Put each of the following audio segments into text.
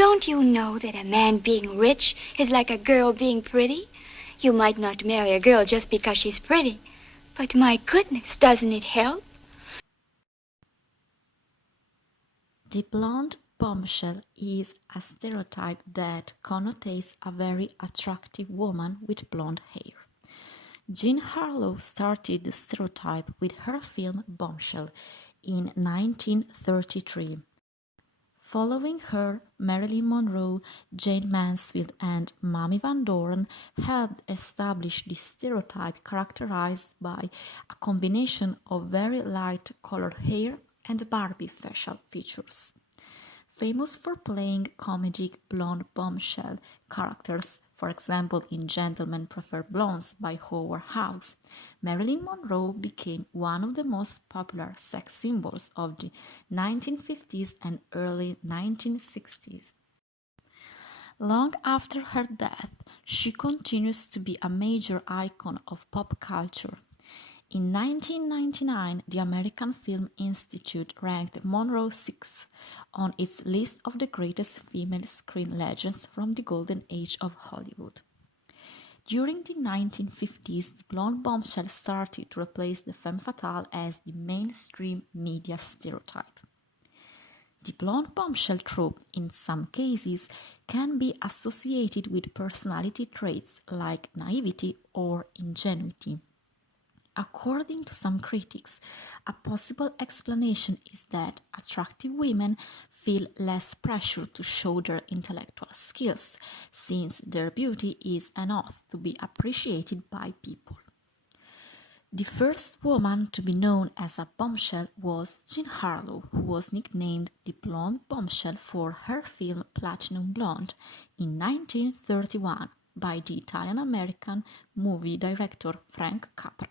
Don't you know that a man being rich is like a girl being pretty? You might not marry a girl just because she's pretty, but my goodness, doesn't it help? The blonde bombshell is a stereotype that connotes a very attractive woman with blonde hair. Jean Harlow started the stereotype with her film Bombshell in 1933. Following her, Marilyn Monroe, Jane Mansfield, and Mamie Van Doren helped establish the stereotype characterized by a combination of very light colored hair and Barbie facial features. Famous for playing comedic blonde bombshell characters, for example in Gentlemen Prefer Blondes by Howard Hawks, Marilyn Monroe became one of the most popular sex symbols of the 1950s and early 1960s. Long after her death, she continues to be a major icon of pop culture. In 1999, the American Film Institute ranked Monroe 6th on its list of the greatest female screen legends from the golden age of Hollywood. During the 1950s, the blonde bombshell started to replace the femme fatale as the mainstream media stereotype. The blonde bombshell trope, in some cases, can be associated with personality traits like naivety or ingenuity. According to some critics, a possible explanation is that attractive women feel less pressure to show their intellectual skills, since their beauty is enough to be appreciated by people. The first woman to be known as a bombshell was Jean Harlow, who was nicknamed the Blonde Bombshell for her film Platinum Blonde in 1931 by the Italian-American movie director Frank Capra.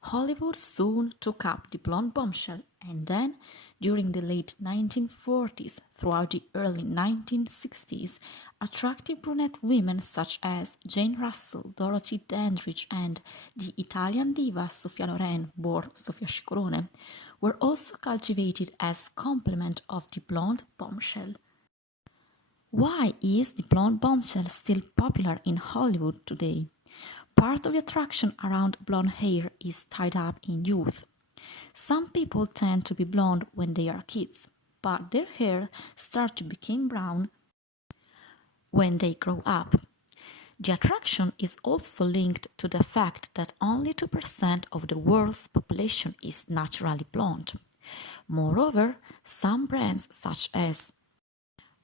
Hollywood soon took up the blonde bombshell, and then, during the late 1940s throughout the early 1960s, attractive brunette women such as Jane Russell, Dorothy Dandridge, and the Italian diva Sofia Loren, born Sofia Scicolone, were also cultivated as complement of the blonde bombshell. Why is the blonde bombshell still popular in Hollywood today? Part of the attraction around blonde hair is tied up in youth. Some people tend to be blonde when they are kids, but their hair starts to become brown when they grow up. The attraction is also linked to the fact that only 2% of the world's population is naturally blonde. Moreover, some brands such as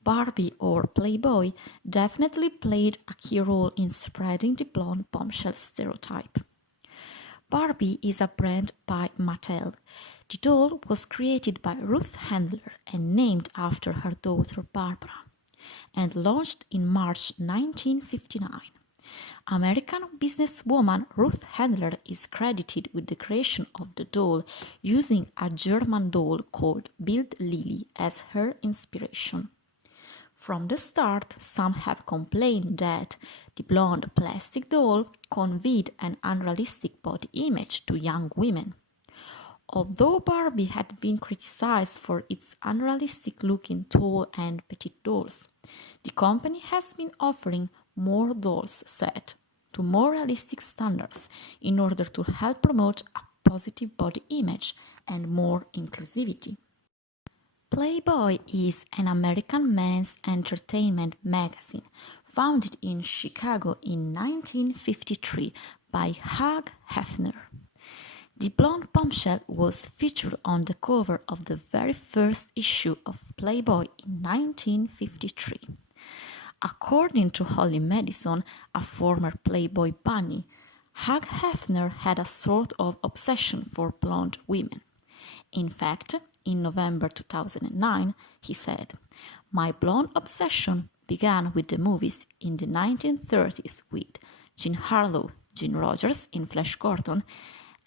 Barbie or Playboy definitely played a key role in spreading the blonde bombshell stereotype. Barbie is a brand by Mattel. The doll was created by Ruth Handler and named after her daughter Barbara, and launched in March 1959. American businesswoman Ruth Handler is credited with the creation of the doll using a German doll called Bild Lily as her inspiration. From the start, some have complained that the blonde plastic doll conveyed an unrealistic body image to young women. Although Barbie had been criticized for its unrealistic-looking tall and petite dolls, the company has been offering more dolls set to more realistic standards in order to help promote a positive body image and more inclusivity. Playboy is an American men's entertainment magazine founded in Chicago in 1953 by Hugh Hefner. The blonde bombshell was featured on the cover of the very first issue of Playboy in 1953. According to Holly Madison, a former Playboy bunny, Hugh Hefner had a sort of obsession for blonde women. In fact, in November 2009, he said, "My blonde obsession began with the movies in the 1930s with Jean Harlow, Gene Rogers in Flash Gordon,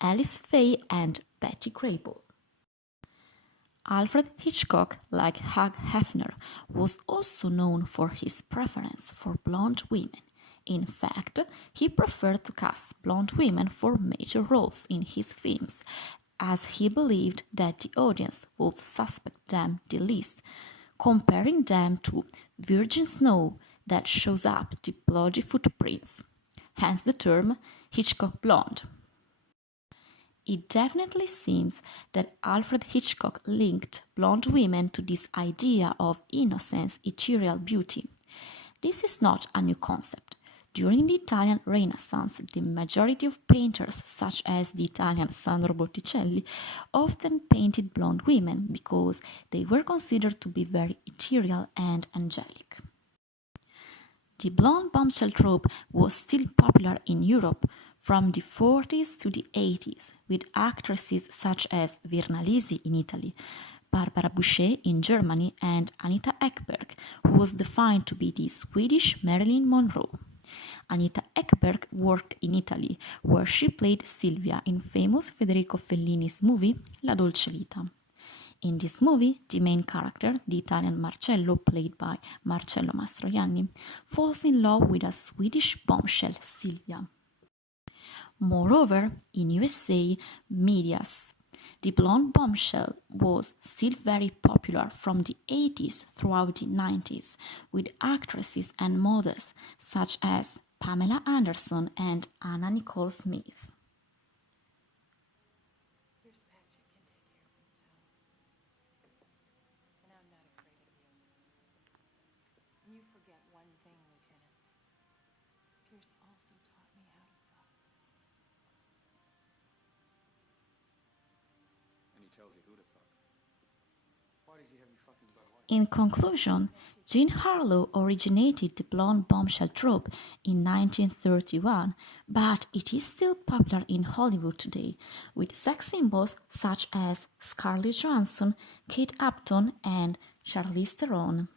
Alice Faye, and Betty Grable." Alfred Hitchcock, like Hugh Hefner, was also known for his preference for blonde women. In fact, he preferred to cast blonde women for major roles in his films, as he believed that the audience would suspect them the least comparing them to virgin snow that shows up the bloody footprints, hence the term Hitchcock blonde. It definitely seems that Alfred Hitchcock linked blonde women to this idea of innocence, ethereal beauty. This is not a new concept. During the Italian Renaissance, the majority of painters, such as the Italian Sandro Botticelli, often painted blonde women because they were considered to be very ethereal and angelic. The blonde bombshell trope was still popular in Europe from the 40s to the 80s, with actresses such as Virna Lisi in Italy, Barbara Bouchet in Germany, and Anita Ekberg, who was defined to be the Swedish Marilyn Monroe. Anita Ekberg worked in Italy, where she played Silvia in famous Federico Fellini's movie La Dolce Vita. In this movie, the main character, the Italian Marcello, played by Marcello Mastroianni, falls in love with a Swedish bombshell, Silvia. Moreover, in USA medias, the blonde bombshell was still very popular from the 80s throughout the 90s, with actresses and models such as Pamela Anderson and Anna Nicole Smith. You forget one thing, Lieutenant. Pierce also taught me how to fuck. And he tells you who to fuck. Why does he have you fucking Bud White? In conclusion, Jean Harlow originated the blonde bombshell trope in 1931, but it is still popular in Hollywood today, with sex symbols such as Scarlett Johansson, Kate Upton, and Charlize Theron.